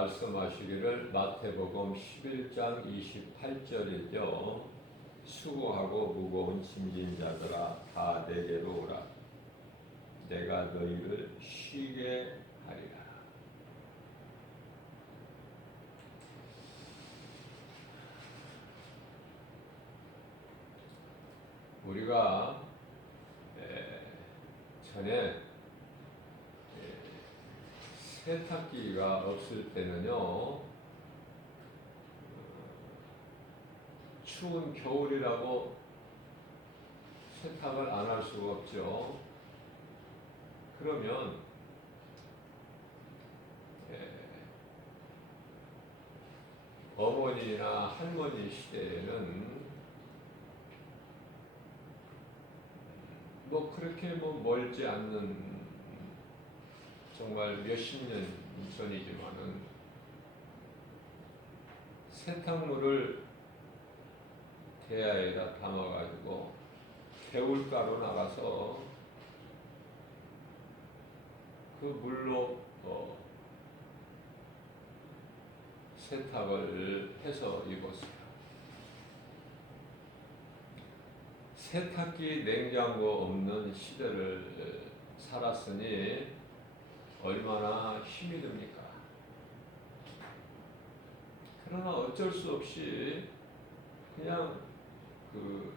말씀하시기를 마태복음 11장 28절이죠. 수고하고 무거운 짐진 자들아 다 내게로 오라. 내가 너희를 쉬게 하리라. 우리가 전에 세탁기가 없을 때는요, 추운 겨울이라고 세탁을 안 할 수가 없죠. 그러면 어머니나 할머니 시대에는 그렇게 멀지 않는 정말 몇십 년 전이지만은 세탁물을 대야에다 담아가지고 개울가로 나가서 그 물로 세탁을 해서 입었어요. 세탁기, 냉장고 없는 시대를 살았으니 얼마나 힘이 듭니까? 그러나 어쩔 수 없이 그냥 그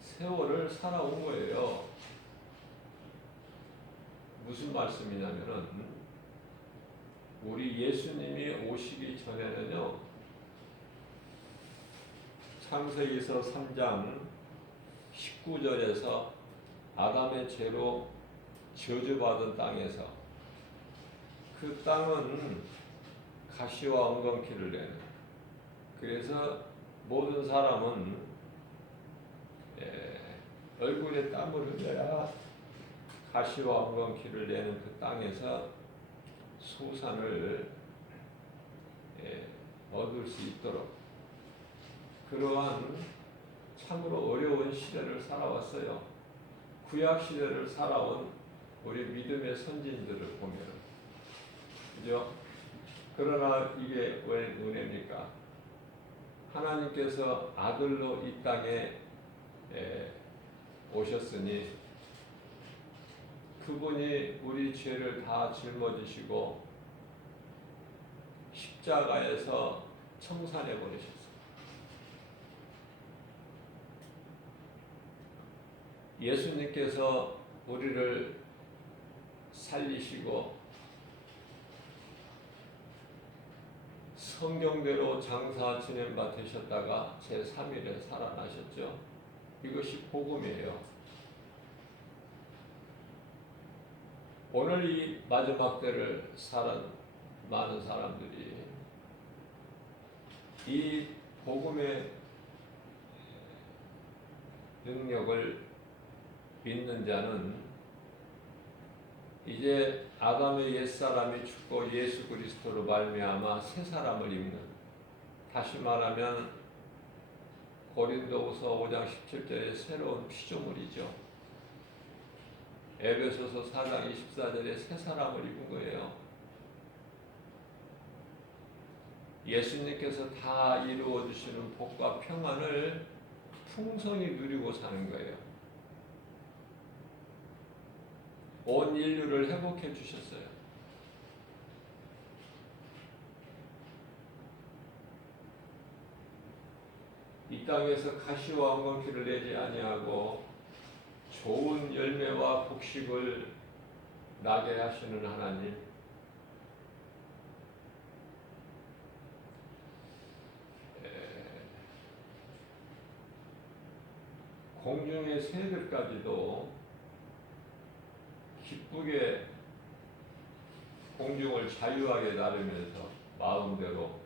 세월을 살아온 거예요. 무슨 말씀이냐면은 우리 예수님이 오시기 전에는요, 창세기서 3장 19절에서 아담의 죄로 저주받은 땅에서 그 땅은 가시와 엉겅퀴를 내는, 그래서 모든 사람은 얼굴에 땀을 흘려야 가시와 엉겅퀴를 내는 그 땅에서 소산을 얻을 수 있도록 그러한 참으로 어려운 시대를 살아왔어요. 구약 시대를 살아온 우리 믿음의 선진들을 보면, 그죠? 그러나 이게 왜 은혜입니까? 하나님께서 아들로 이 땅에 오셨으니 그분이 우리 죄를 다 짊어지시고 십자가에서 청산해 버리셨어요. 예수님께서 우리를 살리시고 성경대로 장사 지낸바 되셨다가 제3일에 살아나셨죠. 이것이 복음이에요. 오늘 이 마지막 때를 살은 많은 사람들이 이 복음의 능력을 믿는 자는 이제 아담의 옛사람이 죽고 예수 그리스도로 말미암아 새 사람을 입는, 다시 말하면 고린도후서 5장 17절의 새로운 피조물이죠. 에베소서 4장 24절에 새 사람을 입은 거예요. 예수님께서 다 이루어 주시는 복과 평안을 풍성히 누리고 사는 거예요. 온 인류를 회복해 주셨어요. 이 땅에서 가시와 엉겅퀴를 내지 아니하고 좋은 열매와 복식을 나게 하시는 하나님, 공중의 새들까지도 기쁘게 공중을 자유하게 나르면서 마음대로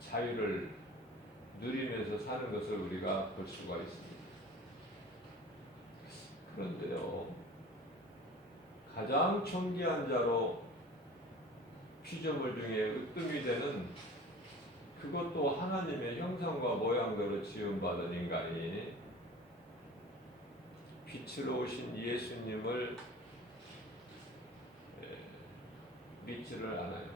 자유를 누리면서 사는 것을 우리가 볼 수가 있습니다. 그런데요, 가장 존귀한 자로 피조물 중에 으뜸이 되는, 그것도 하나님의 형상과 모양대로 지음받은 인간이 빛으로 오신 예수님을 믿지를 않아요.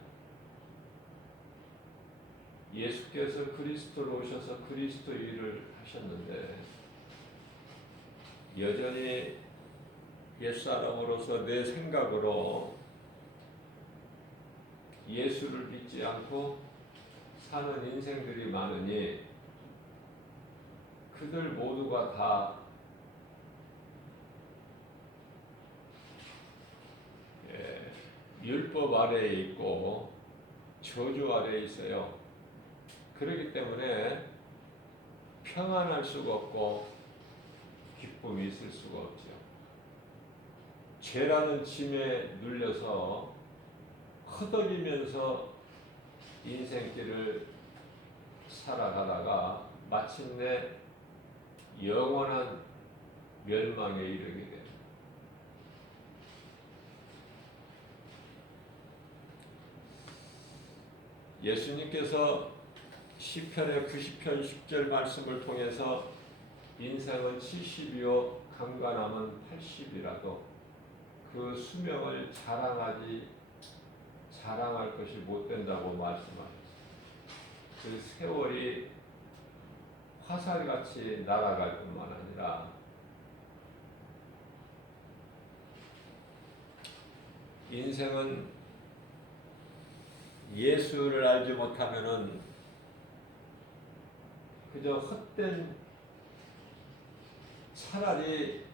예수께서 그리스도로 오셔서 그리스도 일을 하셨는데 여전히 옛사람으로서 내 생각으로 예수를 믿지 않고 사는 인생들이 많으니 그들 모두가 다 율법 아래에 있고 저주 아래에 있어요. 그렇기 때문에 평안할 수가 없고 기쁨이 있을 수가 없죠. 죄라는 짐에 눌려서 허덕이면서 인생길을 살아가다가 마침내 영원한 멸망에 이르게 됩니다. 예수님께서 시편의 90편 10절 말씀을 통해서 인생은 70이요 강간함은 80이라도 그 수명을 자랑할 것이 못 된다고 말씀하셨어요. 그 세월이 화살같이 날아갈 뿐만 아니라 인생은 예수를 알지 못하면은 그저 헛된, 차라리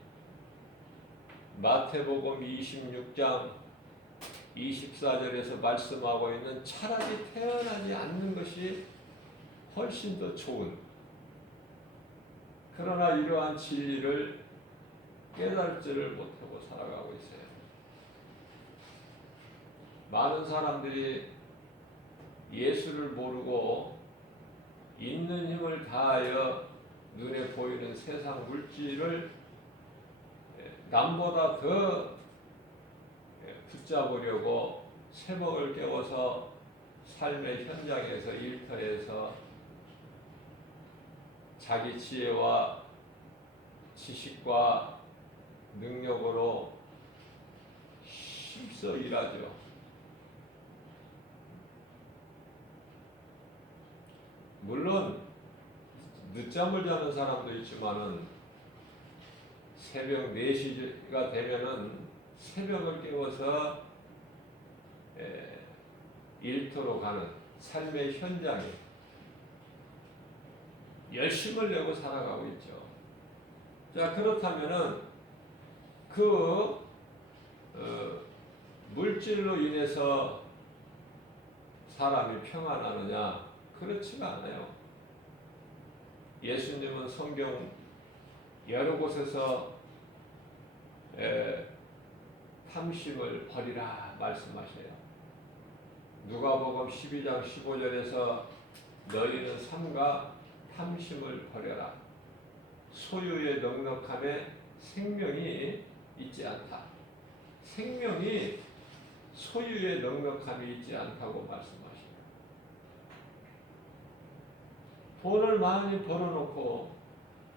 마태복음 26장 24절에서 말씀하고 있는 차라리 태어나지 않는 것이 훨씬 더 좋은, 그러나 이러한 진리를 깨달지를 못하고 살아가고 있어요. 많은 사람들이 예수를 모르고 있는 힘을 다하여 눈에 보이는 세상 물질을 남보다 더 붙잡으려고 새벽을 깨워서 삶의 현장에서 일터에서 자기 지혜와 지식과 능력으로 힘써 일하죠. 물론 늦잠을 자는 사람도 있지만은 새벽 4시가 되면은 새벽을 깨워서 일터로 가는 삶의 현장에 열심을 내고 살아가고 있죠. 자, 그렇다면은 그 물질로 인해서 사람이 평안하느냐? 그렇지가 않아요. 예수님은 성경 여러 곳에서 탐심을 버리라 말씀하셔요. 누가복음 12장 15절에서 너희는 삼가 탐심을 버려라. 소유의 넉넉함에 생명이 있지 않다. 생명이 소유의 넉넉함이 있지 않다고 말씀하십니다. 돈을 많이 벌어놓고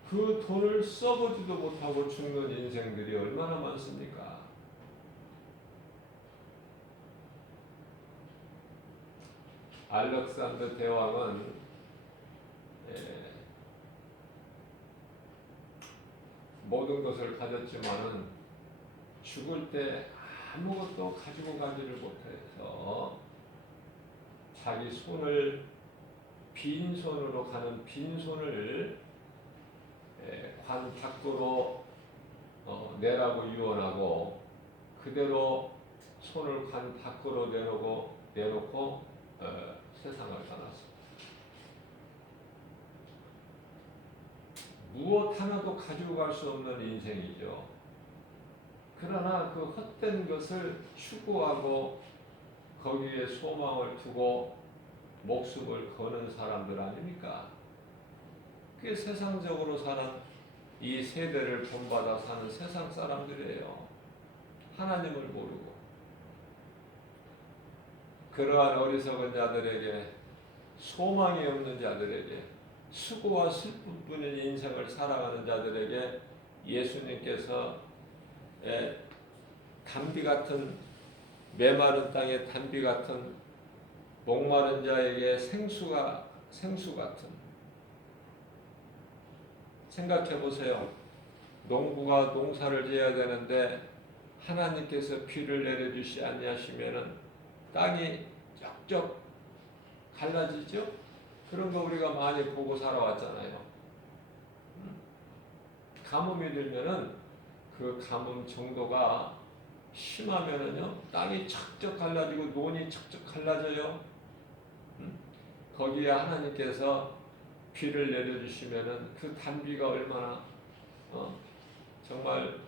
그 돈을 써보지도 못하고 죽는 인생들이 얼마나 많습니까? 알렉산더 대왕은 모든 것을 가졌지만은 죽을 때 아무것도 가지고 가지를 못해서 자기 손을 빈손으로 가는 빈손을 관 밖으로 내라고 유언하고 그대로 손을 관 밖으로 내놓고 세상을 떠났습니다. 무엇 하나도 가지고 갈 수 없는 인생이죠. 그러나 그 헛된 것을 추구하고 거기에 소망을 두고 목숨을 거는 사람들 아닙니까? 그게 세상적으로 사는 이 세대를 본받아 사는 세상 사람들이에요. 하나님을 모르고. 그러한 어리석은 자들에게, 소망이 없는 자들에게, 수고와 슬픔뿐인 인생을 살아가는 자들에게 예수님께서 담비 같은 메마른 땅에 단비 같은 목마른 자에게 생수 같은. 생각해 보세요. 농부가 농사를 지어야 되는데 하나님께서 비를 내려주시 아니하시면은 땅이 쩍쩍 갈라지죠? 그런 거 우리가 많이 보고 살아왔잖아요. 가뭄이 들면은 그 가뭄 정도가 심하면은요, 땅이 척척 갈라지고 논이 척척 갈라져요. 거기에 하나님께서 비를 내려주시면은 그 단비가 얼마나 정말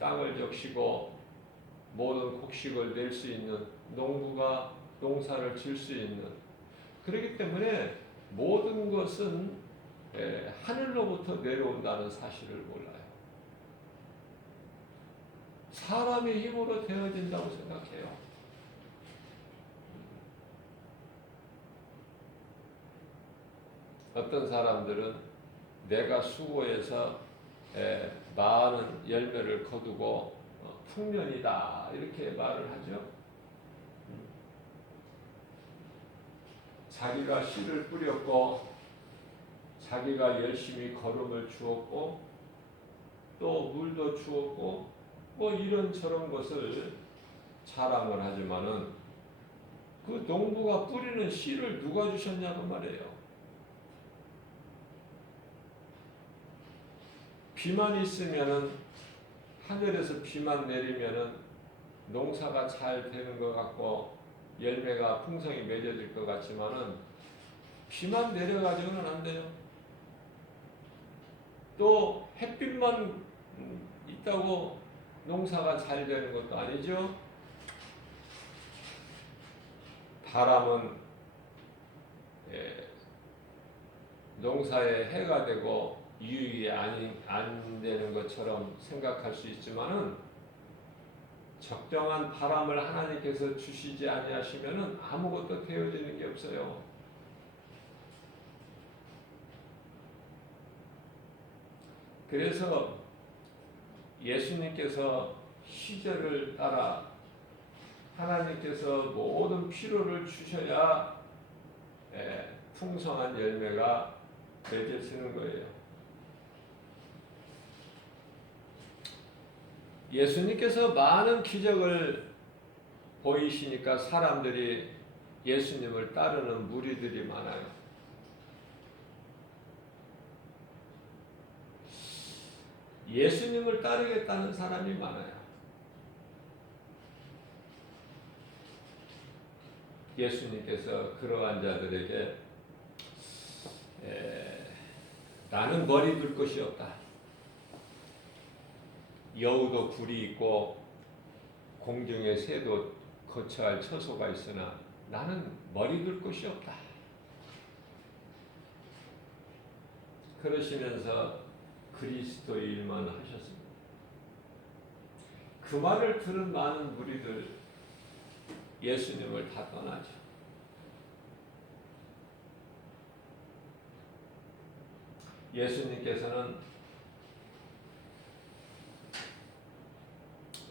땅을 적시고 모든 곡식을 낼 수 있는, 농부가 농사를 질 수 있는. 그렇기 때문에 모든 것은 하늘로부터 내려온다는 사실을 몰라요. 사람의 힘으로 되어진다고 생각해요. 어떤 사람들은 내가 수고해서 많은 열매를 거두고 풍년이다 이렇게 말을 하죠. 자기가 씨를 뿌렸고 자기가 열심히 걸음을 주었고 또 물도 주었고 뭐 이런저런 것을 자랑을 하지만은 그 농부가 뿌리는 씨를 누가 주셨냐고 말이에요. 비만 있으면은 하늘에서 비만 내리면은 농사가 잘 되는 것 같고 열매가 풍성히 맺어질 것 같지만은 비만 내려가지고는 안 돼요. 또 햇빛만 있다고 농사가 잘 되는 것도 아니죠. 바람은 농사에 해가 되고 유익이 안 되는 것처럼 생각할 수 있지만은 적정한 바람을 하나님께서 주시지 아니하시면은 아무것도 되어지는 게 없어요. 그래서 예수님께서 시절을 따라 하나님께서 모든 필요를 주셔야 풍성한 열매가 맺어지는 거예요. 예수님께서 많은 기적을 보이시니까 사람들이 예수님을 따르는 무리들이 많아요. 예수님을 따르겠다는 사람이 많아요. 예수님께서 그러한 자들에게 나는 머리 둘 것이 없다. 여우도 굴이 있고 공중의 새도 거처할 처소가 있으나 나는 머리 둘 것이 없다. 그러시면서 그리스도의 일만 하셨습니다. 그 말을 들은 많은 무리들 예수님을 다 떠나죠. 예수님께서는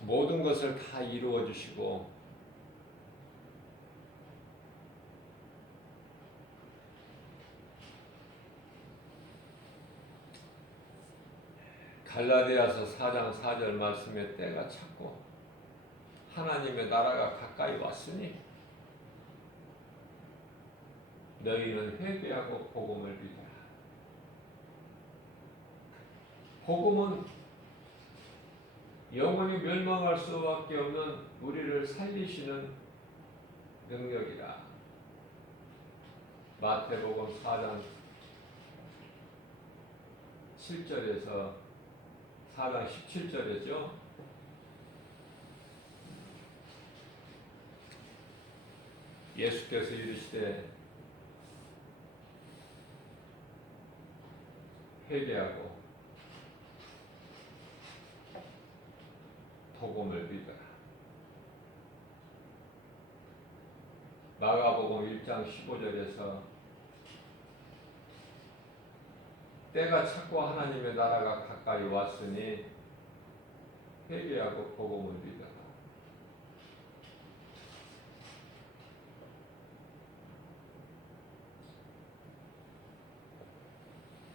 모든 것을 다 이루어 주시고 갈라디아서 4장 4절 말씀에 때가 찼고 하나님의 나라가 가까이 왔으니 너희는 회개하고 복음을 믿어라. 복음은 영원히 멸망할 수밖에 없는 우리를 살리시는 능력이라. 마태복음 4장 7절에서 4장 17절이죠. 예수께서 이르시되 회개하고 복음을 믿어라. 마가복음 1장 15절에서 때가 찼고 하나님의 나라가 가까이 왔으니 회개하고 복음을 믿어라.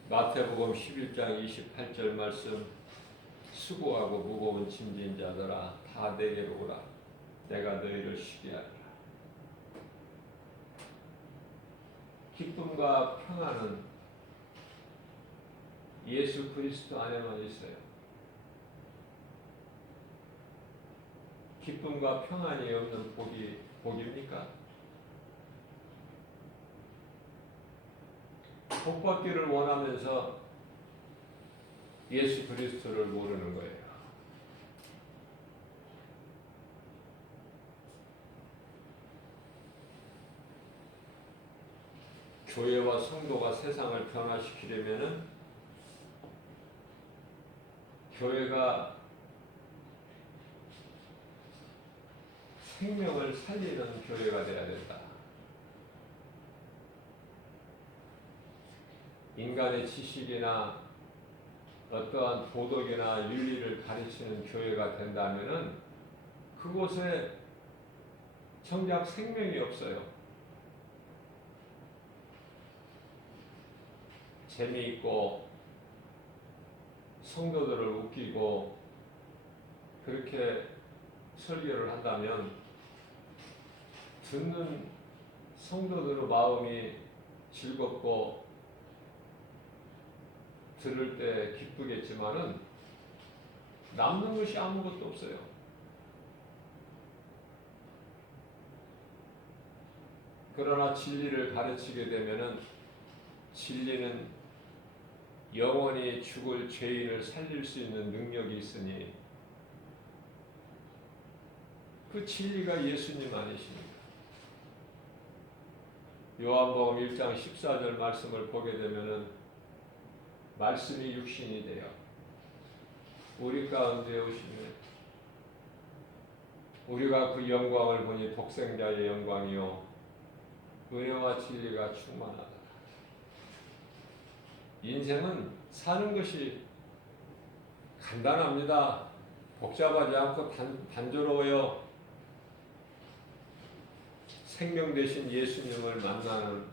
마태복음 11장 28절 말씀, 수고하고 무거운 짐진 자들아 다 내게로 오라, 내가 너희를 쉬게 하리라. 기쁨과 평안은 예수 그리스도 안에만 있어요. 기쁨과 평안이 없는 복입니까? 복받기를 원하면서 예수 그리스도를 모르는 거예요. 교회와 성도가 세상을 변화시키려면은 교회가 생명을 살리는 교회가 되어야 된다. 인간의 지식이나 어떠한 도덕이나 윤리를 가르치는 교회가 된다면은 그곳에 정작 생명이 없어요. 재미있고 성도들을 웃기고 그렇게 설교를 한다면 듣는 성도들의 마음이 즐겁고 들을 때 기쁘겠지만은 남는 것이 아무것도 없어요. 그러나 진리를 가르치게 되면은 진리는 영원히 죽을 죄인을 살릴 수 있는 능력이 있으니 그 진리가 예수님 아니십니까? 요한복음 1장 14절 말씀을 보게 되면은 말씀이 육신이 되어 우리 가운데 오시며 우리가 그 영광을 보니 독생자의 영광이요 은혜와 진리가 충만하다. 인생은 사는 것이 간단합니다. 복잡하지 않고 단조로워요. 생명 되신 예수님을 만나는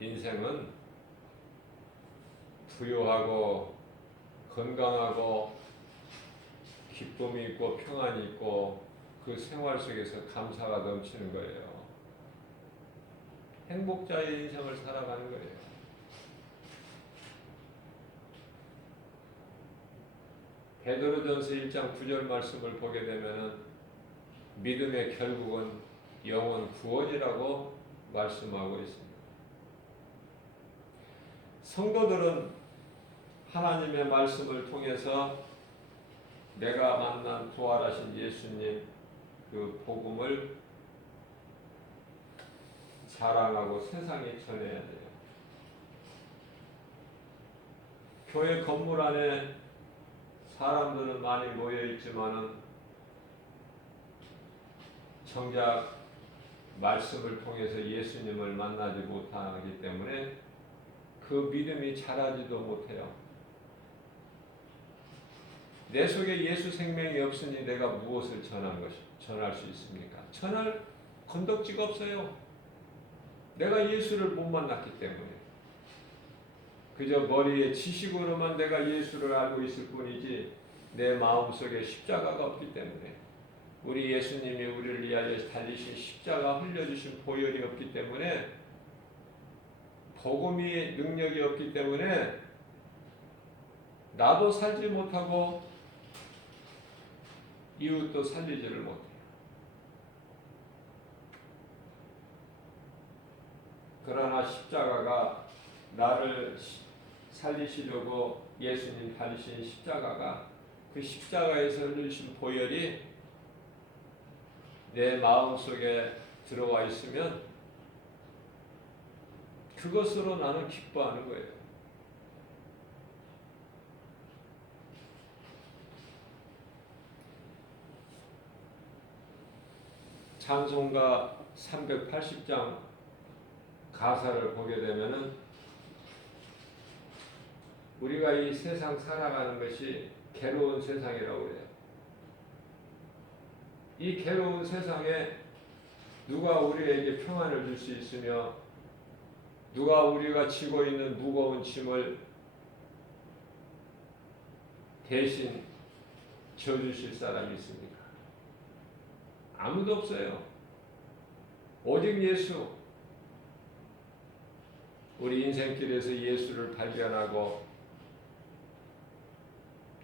인생은 부유하고 건강하고 기쁨이 있고 평안이 있고 그 생활 속에서 감사가 넘치는 거예요. 행복자의 인생을 살아가는 거예요. 베드로전서 1장 9절 말씀을 보게 되면은 믿음의 결국은 영혼 구원이라고 말씀하고 있습니다. 성도들은 하나님의 말씀을 통해서 내가 만난 부활하신 예수님 그 복음을 자랑하고 세상에 전해야 돼요. 교회 건물 안에 사람들은 많이 모여 있지만은 정작 말씀을 통해서 예수님을 만나지 못하기 때문에 그 믿음이 자라지도 못해요. 내 속에 예수 생명이 없으니 내가 무엇을 전할 수 있습니까? 전할 건덕지가 없어요. 내가 예수를 못 만났기 때문에. 그저 머리에 지식으로만 내가 예수를 알고 있을 뿐이지 내 마음속에 십자가가 없기 때문에 우리 예수님이 우리를 위하여 달리신 십자가 흘려주신 보혈이 없기 때문에 복음이 능력이 없기 때문에 나도 살지 못하고 이웃도 살리지를 못해요. 그러나 십자가가 나를 살리시려고 예수님 달리신 십자가가 그 십자가에서 흘리신 보혈이 내 마음속에 들어와 있으면 그것으로 나는 기뻐하는 거예요. 찬송가 380장 가사를 보게 되면은 우리가 이 세상 살아가는 것이 괴로운 세상이라고 해요. 이 괴로운 세상에 누가 우리에게 평안을 줄 수 있으며 누가 우리가 지고 있는 무거운 짐을 대신 져주실 사람이 있습니까? 아무도 없어요. 오직 예수. 우리 인생길에서 예수를 발견하고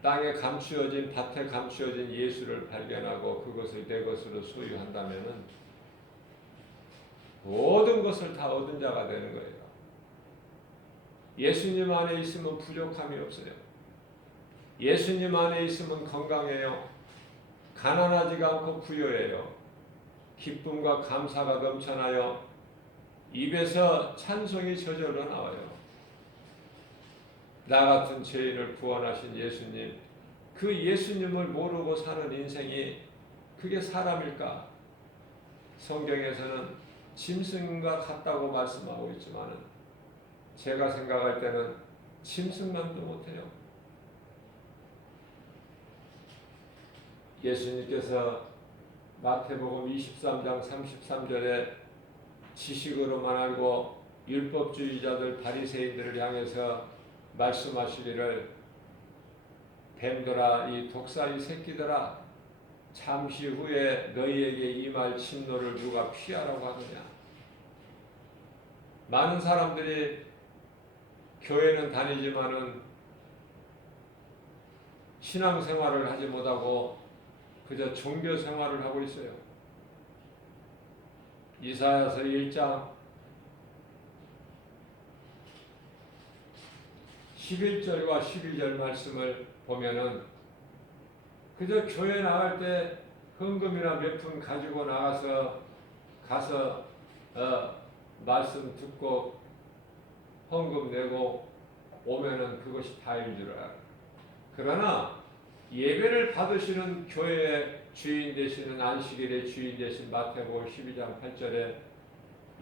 땅에 감추어진, 밭에 감추어진 예수를 발견하고 그것을 내 것으로 소유한다면 모든 것을 다 얻은 자가 되는 거예요. 예수님 안에 있으면 부족함이 없어요. 예수님 안에 있으면 건강해요. 가난하지가 않고 부유해요. 기쁨과 감사가 넘쳐나요. 입에서 찬송이 저절로 나와요. 나 같은 죄인을 구원하신 예수님, 그 예수님을 모르고 사는 인생이 그게 사람일까? 성경에서는 짐승과 같다고 말씀하고 있지만 제가 생각할 때는 짐승만도 못해요. 예수님께서 마태복음 23장 33절에 지식으로만 알고 율법주의자들 바리새인들을 향해서 말씀하시기를 뱀들아 이 독사의 새끼들아 잠시 후에 너희에게 임할 진노를 누가 피하라고 하느냐. 많은 사람들이 교회는 다니지만은 신앙생활을 하지 못하고 그저 종교생활을 하고 있어요. 이사야서 1장 11절과 12절 말씀을 보면은 그저 교회 나갈 때 헌금이나 몇 푼 가지고 나가서 말씀 듣고 헌금 내고 오면은 그것이 다인 줄 알아요. 그러나 예배를 받으시는 교회의 주인 되시는 안식일의 주인 되신 마태복음 12장 8절에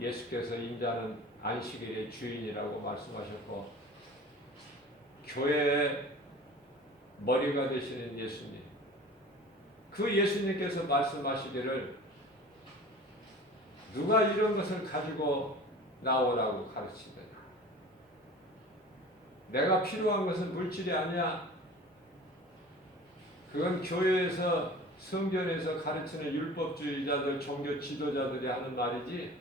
예수께서 인자는 안식일의 주인이라고 말씀하셨고 교회의 머리가 되시는 예수님, 그 예수님께서 말씀하시기를 누가 이런 것을 가지고 나오라고 가르치느냐. 내가 필요한 것은 물질이 아니야. 그건 교회에서 성전에서 가르치는 율법주의자들, 종교 지도자들이 하는 말이지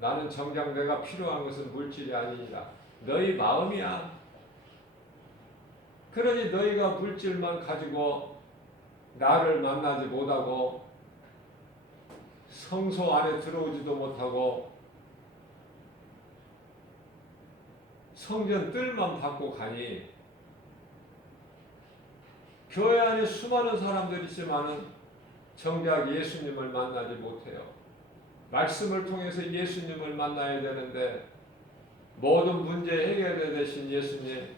나는 정작 내가 필요한 것은 물질이 아니니라. 너희 마음이야. 그러니 너희가 물질만 가지고 나를 만나지 못하고 성소 안에 들어오지도 못하고 성전 뜰만 받고 가니 교회 안에 수많은 사람들이 있지만은 정작 예수님을 만나지 못해요. 말씀을 통해서 예수님을 만나야 되는데 모든 문제 해결해 되신 예수님,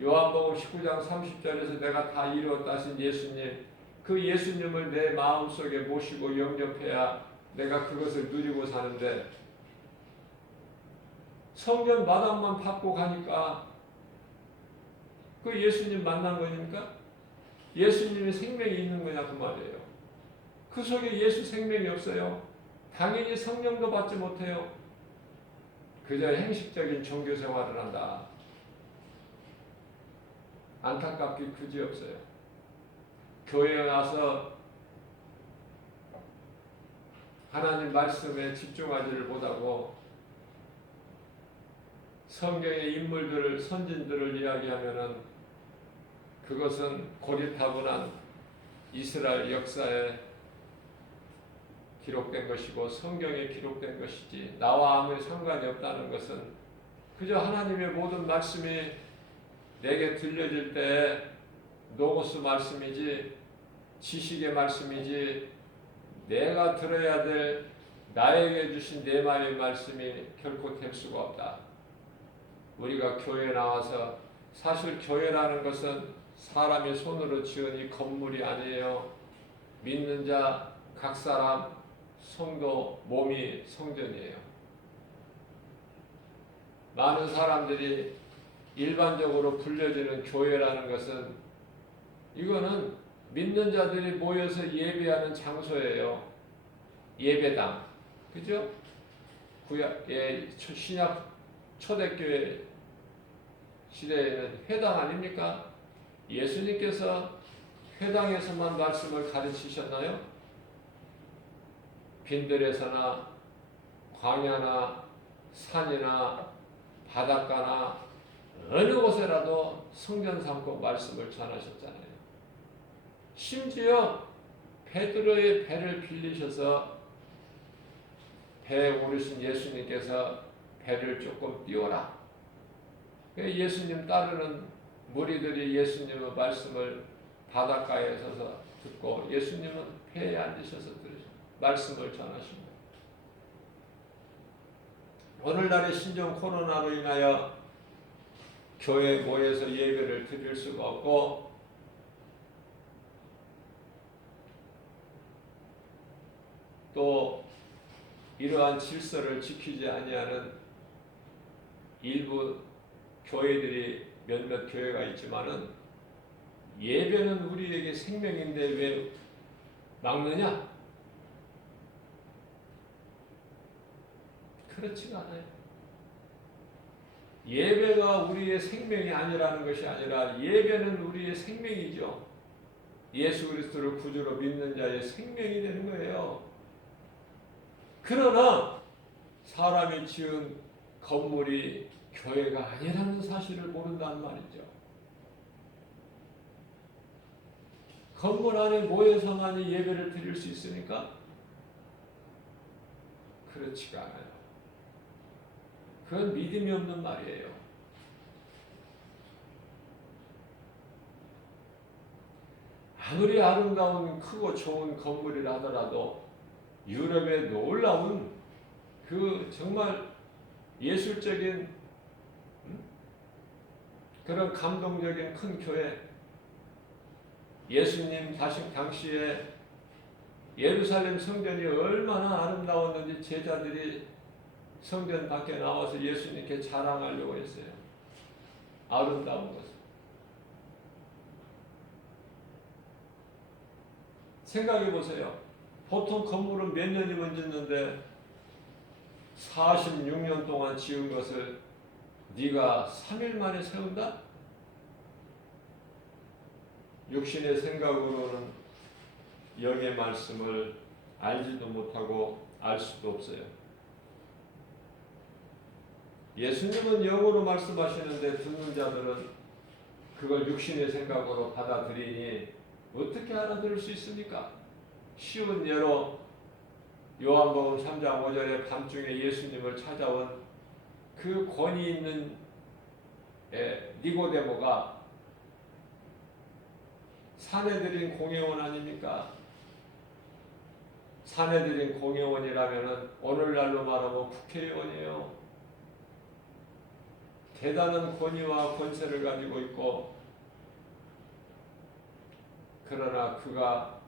요한복음 19장 30절에서 내가 다 이루었다 하신 예수님, 그 예수님을 내 마음속에 모시고 영접해야 내가 그것을 누리고 사는데 성전 마당만 받고 가니까 그 예수님 만난 거니까 예수님의 생명이 있는 거냐 그 말이에요. 그 속에 예수 생명이 없어요. 당연히 성령도 받지 못해요. 그저 행식적인 종교 생활을 한다. 안타깝게 그지없어요. 교회에 와서 하나님 말씀에 집중하지를 못하고 성경의 인물들을, 선진들을 이야기하면은 그것은 고리타분한 이스라엘 역사에 기록된 것이고 성경에 기록된 것이지 나와 아무 상관이 없다는 것은 그저 하나님의 모든 말씀이 내게 들려질 때 노고스 말씀이지 지식의 말씀이지 내가 들어야 될 나에게 주신 내 말의 말씀이 결코 될 수가 없다. 우리가 교회에 나와서 사실 교회라는 것은 사람의 손으로 지은 이 건물이 아니에요. 믿는 자 각 사람 성도 몸이 성전이에요. 많은 사람들이 일반적으로 불려지는 교회라는 것은 이거는 믿는 자들이 모여서 예배하는 장소예요. 예배당. 그죠? 신약 초대교회 시대에는 회당 아닙니까? 예수님께서 회당에서만 말씀을 가르치셨나요? 빈들에서나 광야나 산이나 바닷가나 어느 곳에라도 성전 삼고 말씀을 전하셨잖아요. 심지어 베드로의 배를 빌리셔서 배에 오르신 예수님께서 배를 조금 띄워라. 예수님 따르는 무리들이 예수님의 말씀을 바닷가에 서서 듣고 예수님은 배에 앉으셔서 말씀을 전하십니다. 오늘날의 신종 코로나로 인하여 교회에 모여서 예배를 드릴 수가 없고 또 이러한 질서를 지키지 아니하는 일부 교회들이 몇몇 교회가 있지만은 예배는 우리에게 생명인데 왜 막느냐? 그렇지가 않아요. 예배가 우리의 생명이 아니라는 것이 아니라 예배는 우리의 생명이죠. 예수 그리스도를 구주로 믿는 자의 생명이 되는 거예요. 그러나 사람이 지은 건물이 교회가 아니라는 사실을 모른다는 말이죠. 건물 안에 모여서만이 예배를 드릴 수 있으니까 그렇지가 않아요. 그건 믿음이 없는 말이에요. 아무리 아름다운 크고 좋은 건물이라 하더라도 유럽의 놀라운 그 정말 예술적인 그런 감동적인 큰 교회, 예수님 당시에 예루살렘 성전이 얼마나 아름다웠는지 제자들이 성전 밖에 나와서 예수님께 자랑하려고 했어요. 아름다운 것을. 생각해 보세요. 보통 건물은 몇 년이면 짓는데 46년 동안 지은 것을 네가 3일 만에 세운다? 육신의 생각으로는 영의 말씀을 알지도 못하고 알 수도 없어요. 예수님은 영으로 말씀하시는데 듣는 자들은 그걸 육신의 생각으로 받아들이니 어떻게 알아들을 수 있습니까? 쉬운 예로 요한복음 3장 5절에 밤중에 예수님을 찾아온 그 권위 있는 니고데모가 사내들인 공회원 아닙니까? 사내들인 공회원이라면 오늘날로 말하면 국회의원이에요. 대단한 권위와 권세를 가지고 있고 그러나 그가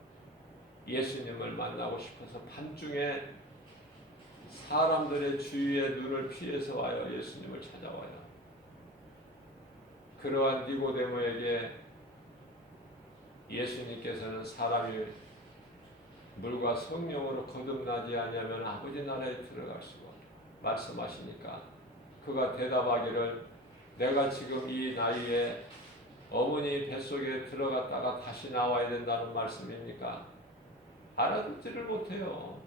예수님을 만나고 싶어서 밤중에 사람들의 주위의 눈을 피해서 와요. 예수님을 찾아와요. 그러한 니고데모에게 예수님께서는 사람이 물과 성령으로 거듭나지 아니하면 아버지 나라에 들어갈 수가 없다 말씀하시니까 그가 대답하기를 내가 지금 이 나이에 어머니 뱃속에 들어갔다가 다시 나와야 된다는 말씀입니까? 알아듣지를 못해요.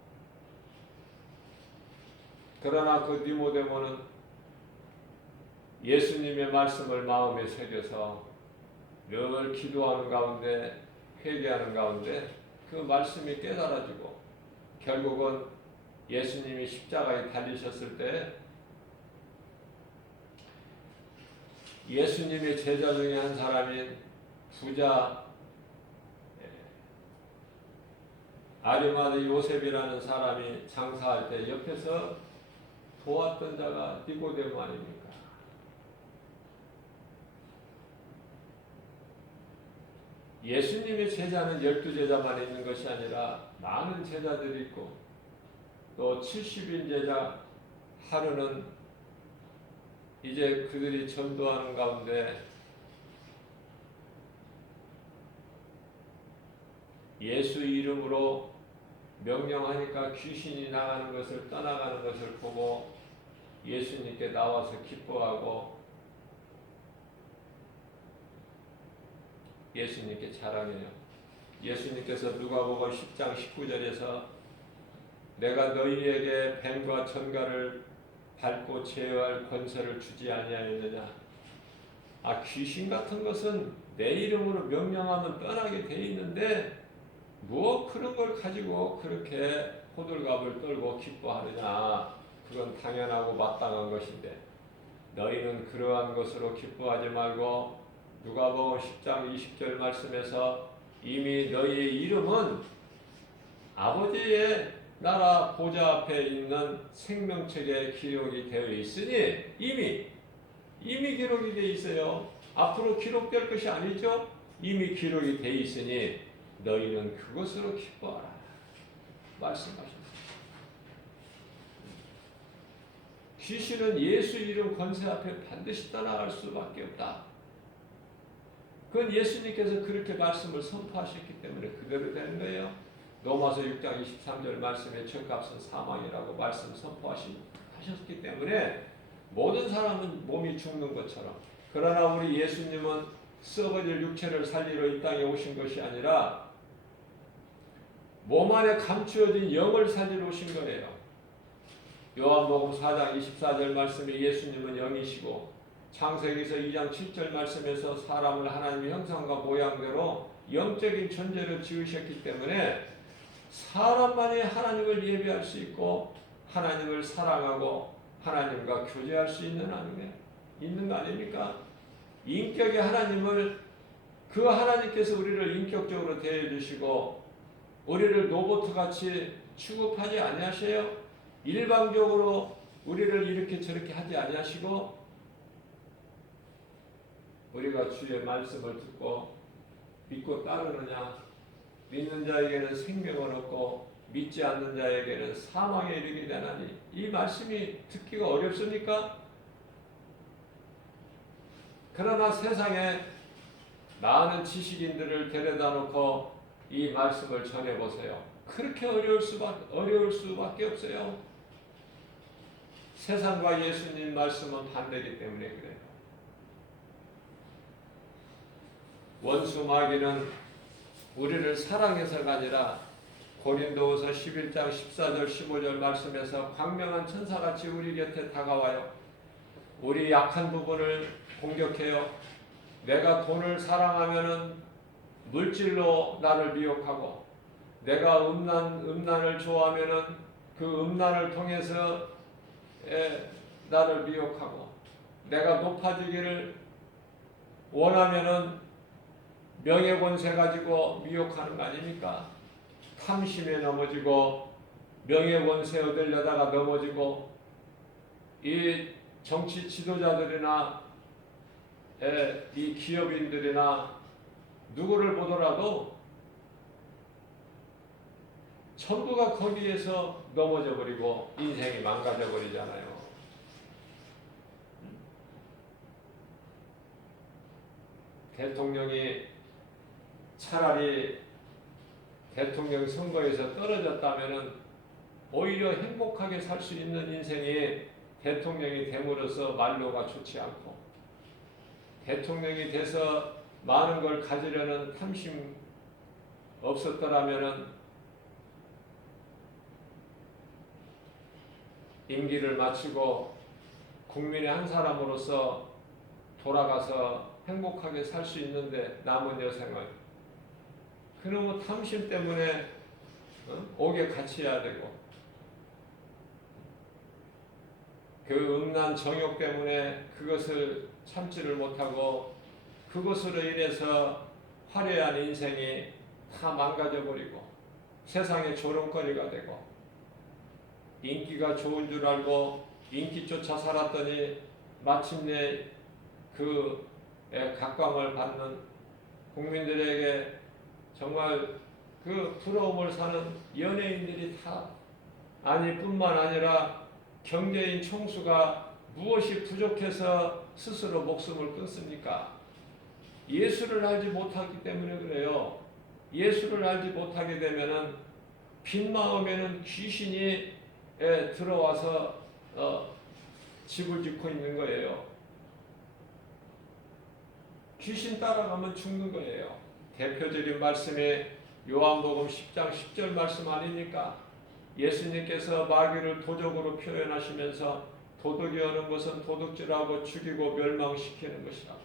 그러나 그 니고데모는 예수님의 말씀을 마음에 새겨서 늘 기도하는 가운데 회개하는 가운데 그 말씀이 깨달아지고 결국은 예수님이 십자가에 달리셨을 때 예수님의 제자 중에 한 사람인 부자 아리마다 요셉이라는 사람이 장사할 때 옆에서 도왔던 자가 니고데모 아닙니까? 예수님의 제자는 12제자만 있는 것이 아니라 많은 제자들이 있고 또 70인 제자 하루는 이제 그들이 전도하는 가운데 예수 이름으로 명령하니까 귀신이 나가는 것을 떠나가는 것을 보고 예수님께 나와서 기뻐하고 예수님께 자랑해요. 예수님께서 누가복음 10장 19절에서 내가 너희에게 뱀과 전갈을 밟고 제어할 권세를 주지 아니하였느냐. 귀신 같은 것은 내 이름으로 명령하면 떠나게 돼 있는데 뭐 그런 걸 가지고 그렇게 호들갑을 떨고 기뻐하느냐. 그건 당연하고 마땅한 것인데 너희는 그러한 것으로 기뻐하지 말고 누가복음 10장 20절 말씀에서 이미 너희의 이름은 아버지의 나라 보좌 앞에 있는 생명책에 기록이 되어 있으니 이미 기록이 되어 있어요. 앞으로 기록될 것이 아니죠. 이미 기록이 되어 있으니 너희는 그것으로 기뻐하라 말씀하셨어요. 귀신은 예수 이름 권세 앞에 반드시 떠나갈 수밖에 없다. 그건 예수님께서 그렇게 말씀을 선포하셨기 때문에 그대로 되는 거예요. 로마서 6장 23절 말씀에 죄값은 사망이라고 말씀 선포하셨기 때문에 모든 사람은 몸이 죽는 것처럼, 그러나 우리 예수님은 썩어질 육체를 살리러 이 땅에 오신 것이 아니라 몸 안에 감추어진 영을 살리러 오신 거예요. 요한복음 4장 24절 말씀에 예수님은 영이시고 창세기서 2장 7절 말씀에서 사람을 하나님의 형상과 모양대로 영적인 존재로 지으셨기 때문에 사람만이 하나님을 예배할 수 있고 하나님을 사랑하고 하나님과 교제할 수 있는 거 아닙니까? 인격의 하나님을, 그 하나님께서 우리를 인격적으로 대해주시고 우리를 로봇같이 취급하지 아니하셔요. 일방적으로 우리를 이렇게 저렇게 하지 아니하시고 우리가 주의 말씀을 듣고 믿고 따르느냐, 믿는 자에게는 생명을 얻고 믿지 않는 자에게는 사망에 이르게 되나니, 이 말씀이 듣기가 어렵습니까? 그러나 세상에 많은 지식인들을 데려다 놓고 이 말씀을 전해보세요. 그렇게 어려울 수밖에 없어요. 세상과 예수님 말씀은 반대이기 때문에 그래요. 원수 마귀는 우리를 사랑해서가 아니라 고린도후서 11장 14절 15절 말씀에서 광명한 천사같이 우리 곁에 다가와요. 우리 약한 부분을 공격해요. 내가 돈을 사랑하면은 물질로 나를 미혹하고, 내가 음란을 좋아하면은 그 음란을 통해서 나를 미혹하고, 내가 높아지기를 원하면은 명예권세 가지고 미혹하는 거 아닙니까? 탐심에 넘어지고 명예권세 얻으려다가 넘어지고, 이 정치 지도자들이나 이 기업인들이나 누구를 보더라도 전부가 거기에서 넘어져 버리고 인생이 망가져 버리잖아요. 대통령이 차라리 대통령 선거에서 떨어졌다면은 오히려 행복하게 살 수 있는 인생이 대통령이 됨으로써 만료가 좋지 않고, 대통령이 돼서 많은 걸 가지려는 탐심 없었더라면은 임기를 마치고 국민의 한 사람으로서 돌아가서 행복하게 살 수 있는데, 남은 여생을 그놈의 탐심 때문에 옥에 갇혀야 되고, 그 음란 정욕 때문에 그것을 참지를 못하고 그것으로 인해서 화려한 인생이 다 망가져 버리고 세상의 조롱거리가 되고, 인기가 좋은 줄 알고 인기 쫓아 살았더니 마침내 그 각광을 받는 국민들에게 정말 그 부러움을 사는 연예인들이 다 뿐만 아니라 경제인 총수가 무엇이 부족해서 스스로 목숨을 끊습니까? 예수를 알지 못하기 때문에 그래요. 예수를 알지 못하게 되면은 빈 마음에는 귀신이 들어와서 집을 짓고 있는 거예요. 귀신 따라가면 죽는 거예요. 대표적인 말씀이 요한복음 10장 10절 말씀 아닙니까? 예수님께서 마귀를 도적으로 표현하시면서 도둑이 오는 것은 도둑질하고 죽이고 멸망시키는 것이라고.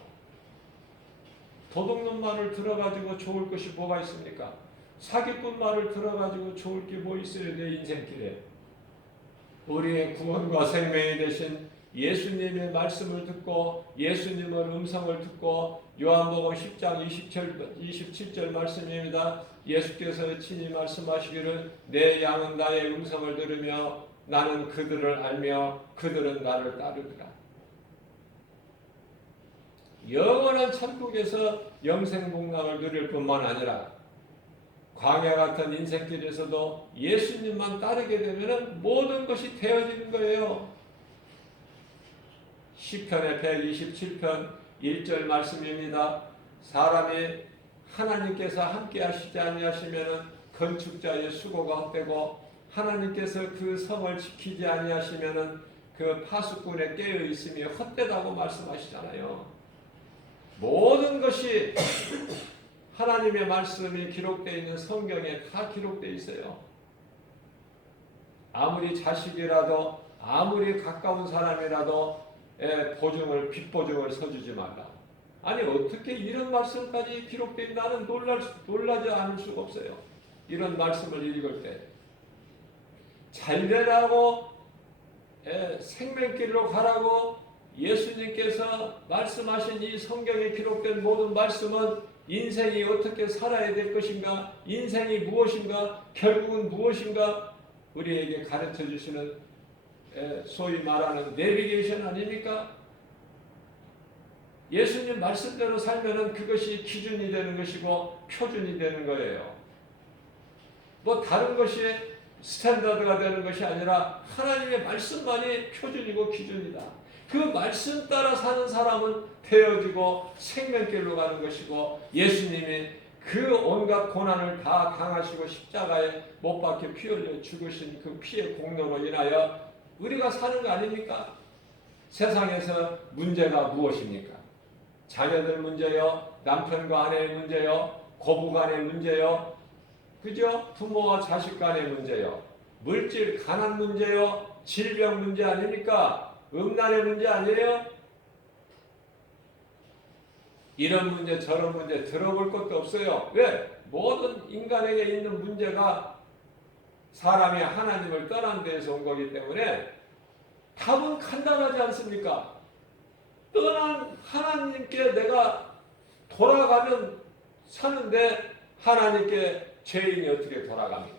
도둑놈 말을 들어가지고 좋을 것이 뭐가 있습니까? 사기꾼 말을 들어가지고 좋을 게 뭐 있어야 돼, 인생길에. 우리의 구원과 생명이 되신 예수님의 말씀을 듣고 예수님의 음성을 듣고 요한복음 10장 27절 말씀입니다. 예수께서 친히 말씀하시기를 내 양은 나의 음성을 들으며 나는 그들을 알며 그들은 나를 따르리라. 영원한 천국에서 영생복락을 누릴 뿐만 아니라 광야 같은 인생길에서도 예수님만 따르게 되면 모든 것이 되어지는 거예요. 시편의 127편 1절 말씀입니다. 사람이 하나님께서 함께 하시지 아니하시면 건축자의 수고가 헛되고 하나님께서 그 성을 지키지 아니하시면 그 파수꾼의 깨어 있음이 헛되다고 말씀하시잖아요. 모든 것이 하나님의 말씀이 기록되어 있는 성경에 다 기록되어 있어요. 아무리 자식이라도 아무리 가까운 사람이라도 빚보증을 서주지 말라. 아니 어떻게 이런 말씀까지 기록된 나는 놀라지 않을 수가 없어요. 이런 말씀을 읽을 때 잘되라고 생명길로 가라고 예수님께서 말씀하신 이 성경에 기록된 모든 말씀은 인생이 어떻게 살아야 될 것인가, 인생이 무엇인가, 결국은 무엇인가 우리에게 가르쳐 주시는 소위 말하는 내비게이션 아닙니까? 예수님 말씀대로 살면은 그것이 기준이 되는 것이고 표준이 되는 거예요. 뭐 다른 것이 스탠다드가 되는 것이 아니라 하나님의 말씀만이 표준이고 기준이다. 그 말씀 따라 사는 사람은 되어지고 생명길로 가는 것이고 예수님이 그 온갖 고난을 다 당하시고 십자가에 못 박혀 피 흘려 죽으신 그 피의 공로로 인하여 우리가 사는 거 아닙니까? 세상에서 문제가 무엇입니까? 자녀들 문제요, 남편과 아내의 문제요, 고부 간의 문제요, 그죠? 부모와 자식 간의 문제요, 물질 가난 문제요, 질병 문제 아닙니까? 음란의 문제 아니에요? 이런 문제 저런 문제 들어볼 것도 없어요. 왜? 모든 인간에게 있는 문제가 사람이 하나님을 떠난 데에서 온 거기 때문에 답은 간단하지 않습니까? 떠난 하나님께 내가 돌아가면 사는데 하나님께 죄인이 어떻게 돌아갑니까?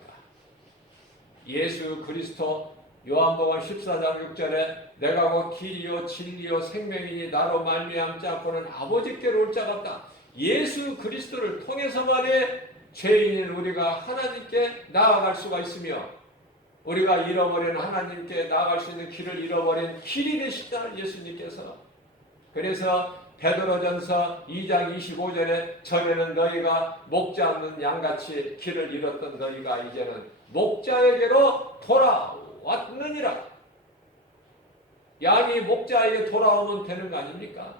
예수 그리스도 요한복음 14장 6절에 내가 곧 길이요 진리요 생명이니 나로 말미암지 않고는 아버지께로 올 자가 없다. 예수 그리스도를 통해서만이 죄인인 우리가 하나님께 나아갈 수가 있으며 우리가 잃어버린 하나님께 나아갈 수 있는 길을 잃어버린 길이 되시잖아요. 예수님께서. 그래서 베드로전서 2장 25절에 전에는 너희가 목자 없는 양같이 길을 잃었던 너희가 이제는 목자에게로 돌아왔느니라. 양이 목자에게 돌아오면 되는 거 아닙니까?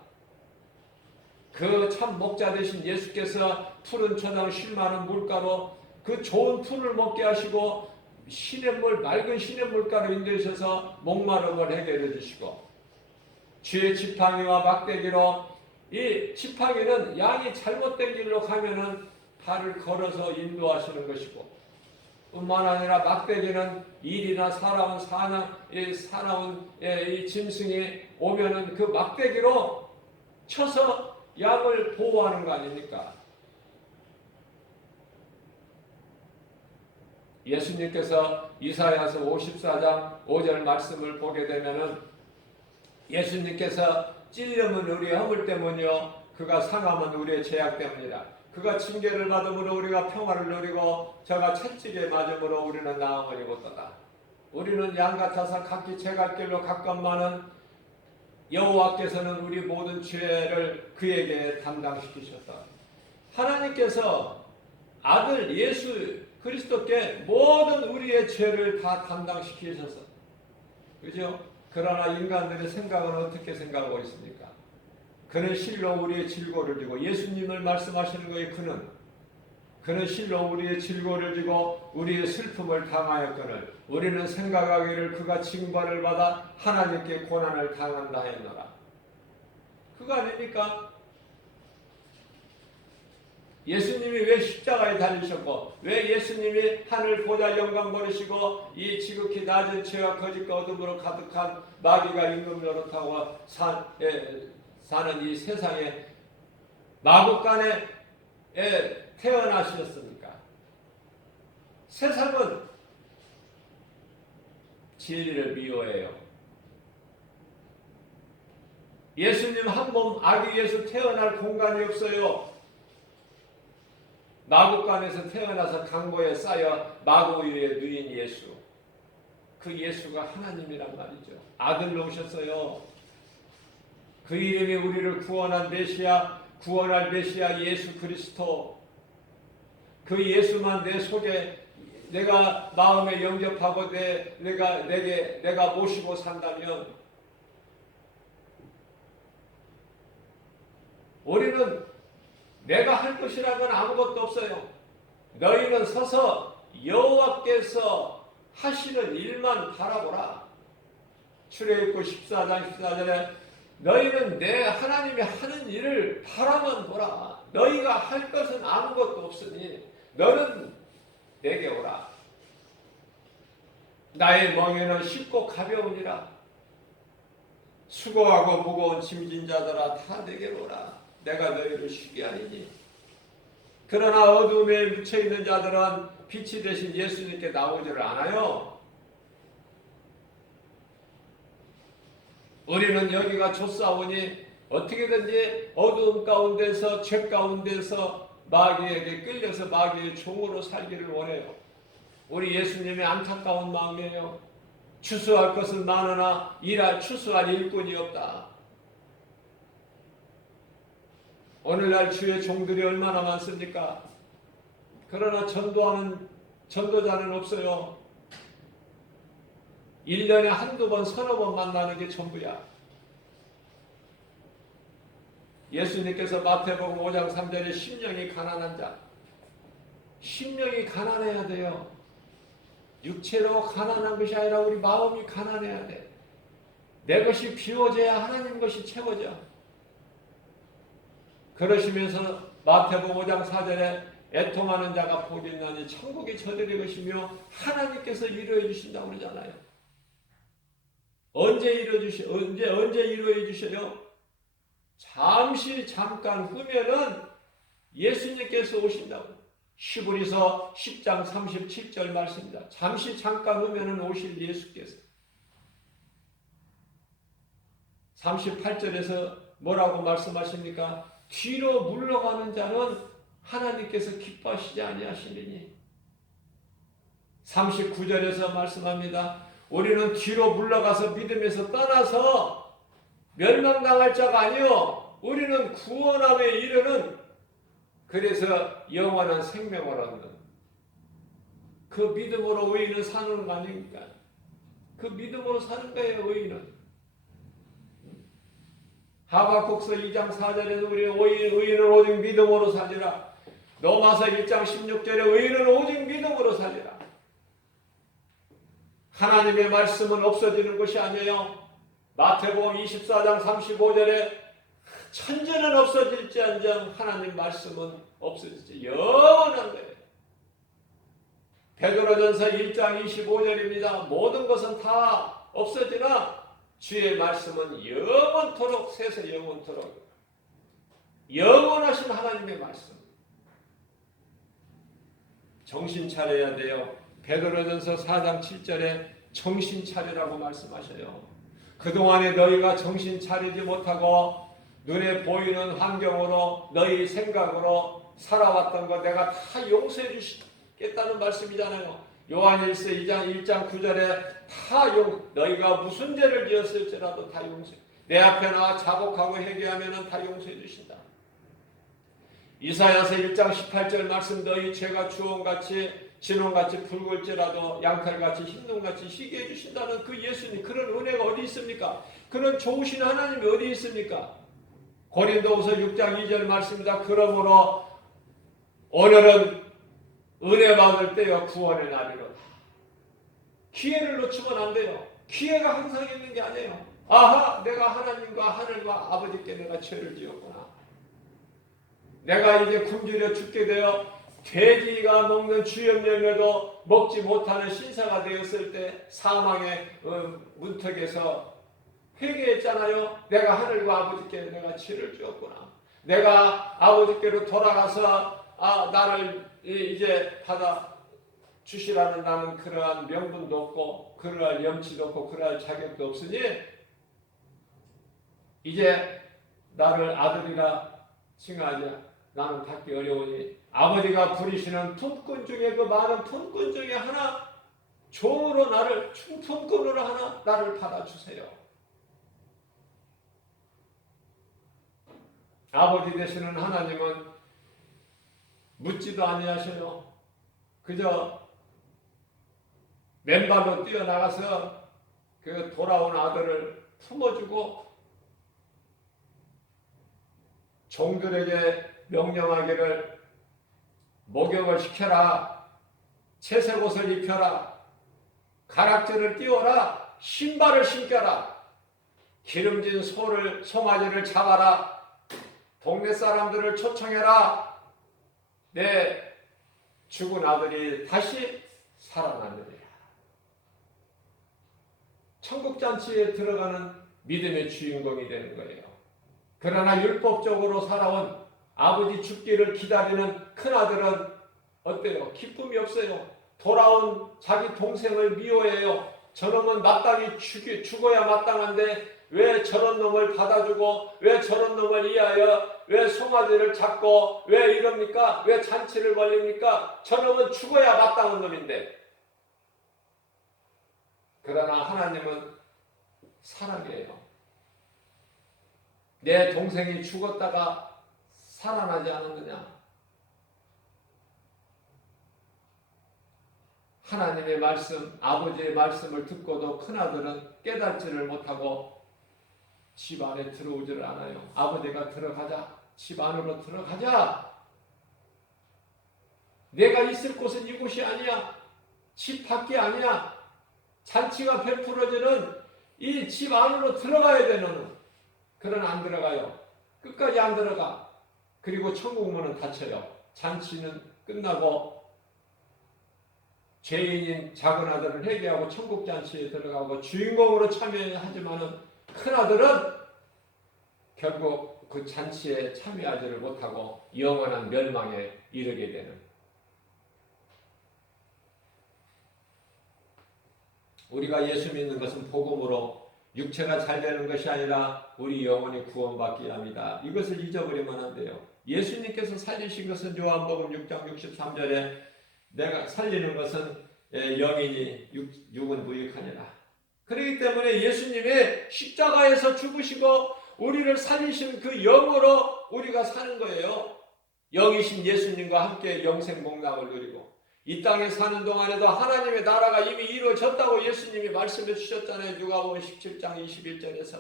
그 참 목자 되신 예수께서 푸른 초당 쉴 만한 물가로 그 좋은 풀을 먹게 하시고 시냇물 맑은 시냇물가로 인도하셔서 목마름을 해결해 주시고 쥐의 지팡이와 막대기로 이 지팡이는 양이 잘못된 길로 가면은 발을 걸어서 인도하시는 것이고 뿐만 아니라 막대기는 일이나 사나운 이 짐승이 오면은 그 막대기로 쳐서 양을 보호하는 거 아닙니까? 예수님께서 이사야서 54장 5절 말씀을 보게 되면은 예수님께서 찔림은 우리의 허물 때문이요 그가 상함은 우리의 죄악 때문이라. 그가 징계를 받음으로 우리가 평화를 누리고 저가 채찍에 맞음으로 우리는 나음을 입었도다. 우리는 양 같아서 각기 제 갈 길로 갔건만은 여호와께서는 우리 모든 죄를 그에게 담당시키셨다. 하나님께서 아들 예수 그리스도께 모든 우리의 죄를 다 담당시키셔서 그죠? 그러나 인간들의 생각은 어떻게 생각하고 있습니까? 그는 실로 우리의 질고를 지고 예수님을 말씀하시는 거예요. 그는 그는 실로 우리의 즐거움을 주고 우리의 슬픔을 당하였거늘 우리는 생각하기를 그가 징벌을 받아 하나님께 고난을 당한다 했노라. 그거 아닙니까? 예수님이 왜 십자가에 달리셨고 왜 예수님이 하늘 보좌 영광 버리시고 이 지극히 낮은 죄와 거짓과 어둠으로 가득한 마귀가 임금 노릇하고 사는 이 세상에 마국간에 태어나셨습니까? 세상은 진리를 미워해요. 예수님 한 몸 아기 예수 태어날 공간이 없어요. 마국간에서 태어나서 강보에 쌓여 마구위에 누인 예수. 그 예수가 하나님이란 말이죠. 아들로 오셨어요. 그 이름이 우리를 구원한 메시아, 구원할 메시아 예수 그리스도. 그 예수만 내 속에 내가 마음에 영접하고 내가 모시고 산다면 우리는 내가 할 것이라는 건 아무것도 없어요. 너희는 서서 여호와께서 하시는 일만 바라보라. 출애굽기 14장 14절에 너희는 내 하나님이 하는 일을 바라만 보라. 너희가 할 것은 아무것도 없으니 너는 내게 오라. 나의 멍에는 쉽고 가벼우니라. 수고하고 무거운 짐진 자들아 다 내게로 오라. 내가 너희를 쉬게 하리니. 그러나 어둠에 묻혀있는 자들은 빛이 되신 예수님께 나오지를 않아요. 우리는 여기가 좁사오니 어떻게든지 어두움 가운데서 죄 가운데서 마귀에게 끌려서 마귀의 종으로 살기를 원해요. 우리 예수님의 안타까운 마음이에요. 추수할 것은 많으나 추수할 일꾼이 없다. 오늘날 주의 종들이 얼마나 많습니까? 그러나 전도하는 전도자는 없어요. 1년에 한두 번, 서너 번 만나는 게 전부야. 예수님께서 마태복음 5장 3절에 심령이 가난한 자. 심령이 가난해야 돼요. 육체로 가난한 것이 아니라 우리 마음이 가난해야 돼. 내 것이 비워져야 하나님 것이 채워져. 그러시면서 마태복음 5장 4절에 애통하는 자가 복이 있나니 천국이 저들의 것이며 하나님께서 이루어 주신다고 그러잖아요. 언제 이루어 주셔요? 잠깐 후면은 예수님께서 오신다고. 히브리서 10장 37절 말씀입니다. 잠깐 후면은 오실 예수께서. 38절에서 뭐라고 말씀하십니까? 뒤로 물러가는 자는 하나님께서 기뻐하시지 아니하시리니. 39절에서 말씀합니다. 우리는 뒤로 물러가서 믿음에서 떠나서 멸망당할 자가 아니요 우리는 구원함에 이르는, 그래서 영원한 생명을 얻는 그 믿음으로 의인은 사는 거 아닙니까? 그 믿음으로 사는 거예요. 의인은. 하박국서 2장 4절에도 우리 의인은 오직 믿음으로 살리라. 로마서 1장 16절에 의인은 오직 믿음으로 살리라. 하나님의 말씀은 없어지는 것이 아니에요. 마태복음 24장 35절에 천지는 없어질지언정 하나님 말씀은 없어질지 영원한 거예요. 베드로전서 1장 25절입니다. 모든 것은 다 없어지나 주의 말씀은 영원토록 세세 영원토록 영원하신 하나님의 말씀. 정신 차려야 돼요. 베드로전서 4장 7절에 정신 차리라고 말씀하셔요. 그동안에 너희가 정신 차리지 못하고 눈에 보이는 환경으로 너희 생각으로 살아왔던 거 내가 다 용서해 주시겠다는 말씀이잖아요. 요한일서 1장 9절에 너희가 무슨 죄를 지었을지라도 다 용서해. 내 앞에 나와 자복하고 회개하면 다 용서해 주신다. 이사야서 1장 18절 말씀, 너희 죄가 주홍같이 진홍같이 붉을지라도 양털같이 흰눈같이 희게 해주신다는 그 예수님, 그런 은혜가 어디 있습니까? 그런 좋으신 하나님이 어디 있습니까? 고린도후서 6장 2절 말씀입니다. 그러므로 오늘은 은혜 받을 때여 구원의 날이로다. 기회를 놓치면 안 돼요. 기회가 항상 있는 게 아니에요. 아하, 내가 하나님과 하늘과 아버지께 내가 죄를 지었구나. 내가 이제 굶주려 죽게 되어 돼지가 먹는 주염 열매도 먹지 못하는 신사가 되었을 때 사망의 문턱에서 회개했잖아요. 내가 하늘과 아버지께 내가 죄를 지었구나. 내가 아버지께로 돌아가서 나를 이제 받아 주시라는 나는 그러한 명분도 없고 그러한 염치도 없고 그러한 자격도 없으니 이제 나를 아들이라 칭하자. 나는 받기 어려우니 아버지가 부리시는 품꾼 중에 그 많은 품꾼 중에 하나 종으로 나를 품꾼으로 하나 나를 받아주세요. 아버지 되시는 하나님은 묻지도 아니하셔요. 그저 맨발로 뛰어나가서 그 돌아온 아들을 품어주고 종들에게 명령하기를 목욕을 시켜라, 채색옷을 입혀라, 가락지를 띄워라, 신발을 신겨라, 기름진 송아지를 잡아라, 동네 사람들을 초청해라. 내 죽은 아들이 다시 살아나느니라. 천국잔치에 들어가는 믿음의 주인공이 되는 거예요. 그러나 율법적으로 살아온 아버지 죽기를 기다리는 큰아들은 어때요? 기쁨이 없어요. 돌아온 자기 동생을 미워해요. 저놈은 마땅히 죽어야 마땅한데 왜 저런 놈을 받아주고 왜 저런 놈을 이하여 왜 송아지를 잡고 왜 이럽니까? 왜 잔치를 벌립니까? 저놈은 죽어야 마땅한 놈인데. 그러나 하나님은 사랑이에요. 내 동생이 죽었다가 살아나지 않았느냐? 하나님의 말씀, 아버지의 말씀을 듣고도 큰아들은 깨닫지를 못하고 집 안에 들어오지를 않아요. 아버지가 들어가자. 집 안으로 들어가자. 내가 있을 곳은 이곳이 아니야. 집 밖이 아니야. 잔치가 베풀어지는 이 집 안으로 들어가야 되는. 그러나 안 들어가요. 끝까지 안 들어가. 그리고 천국 문은 닫혀요. 잔치는 끝나고 죄인인 작은 아들을 회개하고 천국 잔치에 들어가고 주인공으로 참여하지만은 큰 아들은 결국 그 잔치에 참여하지를 못하고 영원한 멸망에 이르게 되는. 우리가 예수 믿는 것은 복음으로 육체가 잘 되는 것이 아니라 우리 영혼이 구원받기 합니다. 이것을 잊어버리면 안 돼요. 예수님께서 살리신 것은 요한복음 6장 63절에 내가 살리는 것은 영이니 육은 무익하니라. 그렇기 때문에 예수님의 십자가에서 죽으시고 우리를 살리신 그 영으로 우리가 사는 거예요. 영이신 예수님과 함께 영생 복락을 누리고 이 땅에 사는 동안에도 하나님의 나라가 이미 이루어졌다고 예수님이 말씀해 주셨잖아요. 누가복음 17장 21절에서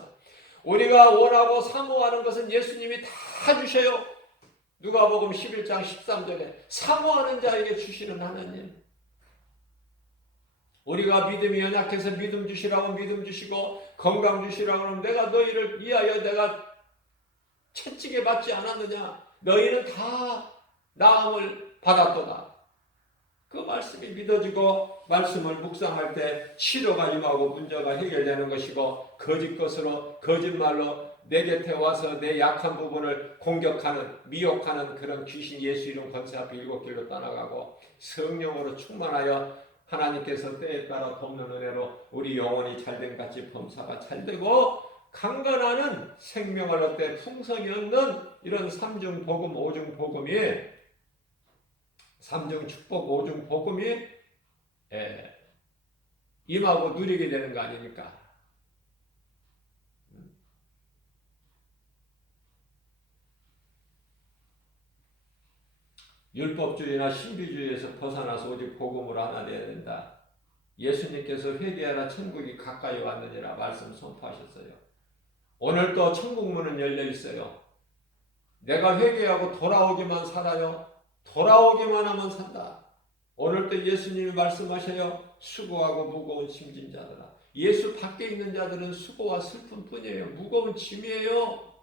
우리가 원하고 사모하는 것은 예수님이 다 주셔요. 누가복음 11장 13절에 사모하는 자에게 주시는 하나님. 우리가 믿음이 연약해서 믿음 주시라고 믿음 주시고 건강 주시라고 하면 내가 너희를 위하여 내가 채찍에 받지 않았느냐. 너희는 다 나음을 받았도다. 그 말씀이 믿어지고 말씀을 묵상할 때 치료가 임하고 문제가 해결되는 것이고 거짓 것으로 거짓말로 내 곁에 와서 내 약한 부분을 공격하는 미혹하는 그런 귀신 예수 이름 권세 앞에 일곱 길로 떠나가고 성령으로 충만하여 하나님께서 때에 따라 돕는 은혜로 우리 영혼이 잘된 같이 범사가 잘되고 강건하는 생명을 얻되 풍성이 없는 이런 삼중 복음 오중 복음이 삼중 축복 오중 복음이 임하고 누리게 되는 거 아닙니까? 율법주의나 신비주의에서 벗어나서 오직 복음으로 하나 되어야 된다. 예수님께서 회개하라 천국이 가까이 왔느니라 말씀 선포하셨어요. 오늘 또 천국 문은 열려 있어요. 내가 회개하고 돌아오기만 살아요. 돌아오기만 하면 산다. 오늘도 예수님이 말씀하셔요. 수고하고 무거운 짐진 자들아. 예수 밖에 있는 자들은 수고와 슬픔뿐이에요. 무거운 짐이에요.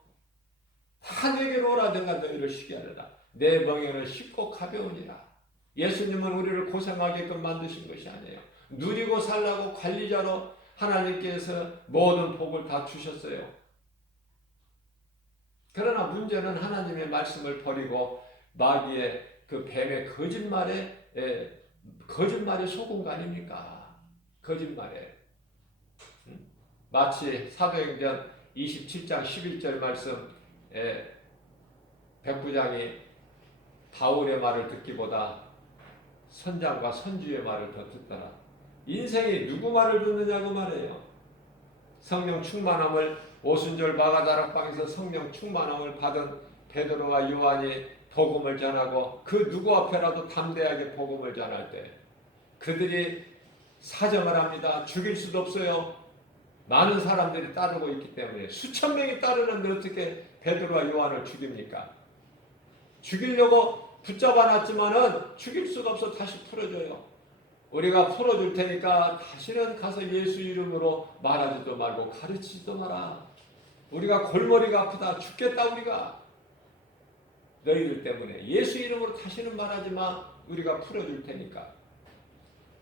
다 내게로 오라. 내가 너희를 쉬게 하리라. 내 멍에는 쉽고 가벼우니라. 예수님은 우리를 고생하게끔 만드신 것이 아니에요. 누리고 살라고 관리자로 하나님께서 모든 복을 다 주셨어요. 그러나 문제는 하나님의 말씀을 버리고 마귀의 그 뱀의 거짓말에 속은 거 아닙니까? 거짓말에. 마치 사도행전 27장 11절 말씀, 백부장이 바울의 말을 듣기보다 선장과 선주의 말을 더 듣더라. 인생이 누구 말을 듣느냐고 말해요. 성령 충만함을 오순절 마가다락방에서 성령 충만함을 받은 베드로와 요한이 복음을 전하고 그 누구 앞에라도 담대하게 복음을 전할 때 그들이 사정을 합니다. 죽일 수도 없어요. 많은 사람들이 따르고 있기 때문에 수천 명이 따르는데 어떻게 베드로와 요한을 죽입니까? 죽이려고 붙잡아놨지만은 죽일 수가 없어. 다시 풀어줘요. 우리가 풀어줄 테니까 다시는 가서 예수 이름으로 말하지도 말고 가르치지도 마라. 우리가 골머리가 아프다. 죽겠다 우리가. 너희들 때문에 예수 이름으로 다시는 말하지 마. 우리가 풀어줄 테니까.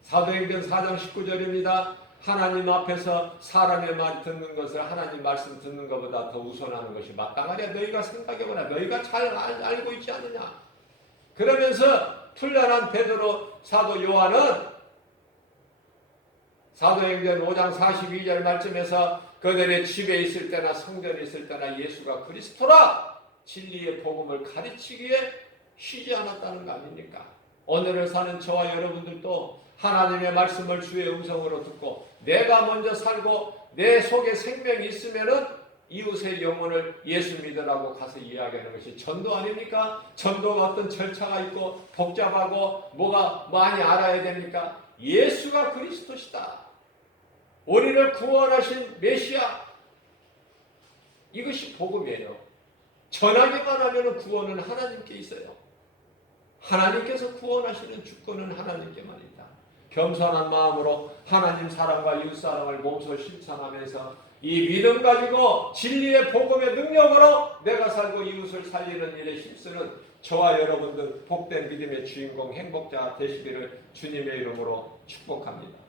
사도행전 4장 19절입니다. 하나님 앞에서 사람의 말 듣는 것을 하나님 말씀 듣는 것보다 더 우선하는 것이 마땅하랴. 너희가 생각해보라. 너희가 잘 알고 있지 않느냐. 그러면서 풀려난 베드로 사도 요한은 사도행전 5장 42절 말씀에서 그들의 집에 있을 때나 성전에 있을 때나 예수가 그리스도라 진리의 복음을 가르치기에 쉬지 않았다는 거 아닙니까? 오늘을 사는 저와 여러분들도 하나님의 말씀을 주의 음성으로 듣고 내가 먼저 살고 내 속에 생명이 있으면은 이웃의 영혼을 예수 믿으라고 가서 이야기하는 것이 전도 아닙니까? 전도가 어떤 절차가 있고 복잡하고 뭐가 많이 알아야 됩니까? 예수가 그리스도시다. 우리를 구원하신 메시아. 이것이 복음이에요. 전하기만 하면 구원은 하나님께 있어요. 하나님께서 구원하시는 주권은 하나님께만 있다. 겸손한 마음으로 하나님 사랑과 이웃 사랑을 몸소 실천하면서 이 믿음 가지고 진리의 복음의 능력으로 내가 살고 이웃을 살리는 일에 힘쓰는 저와 여러분들 복된 믿음의 주인공 행복자 되시기를 주님의 이름으로 축복합니다.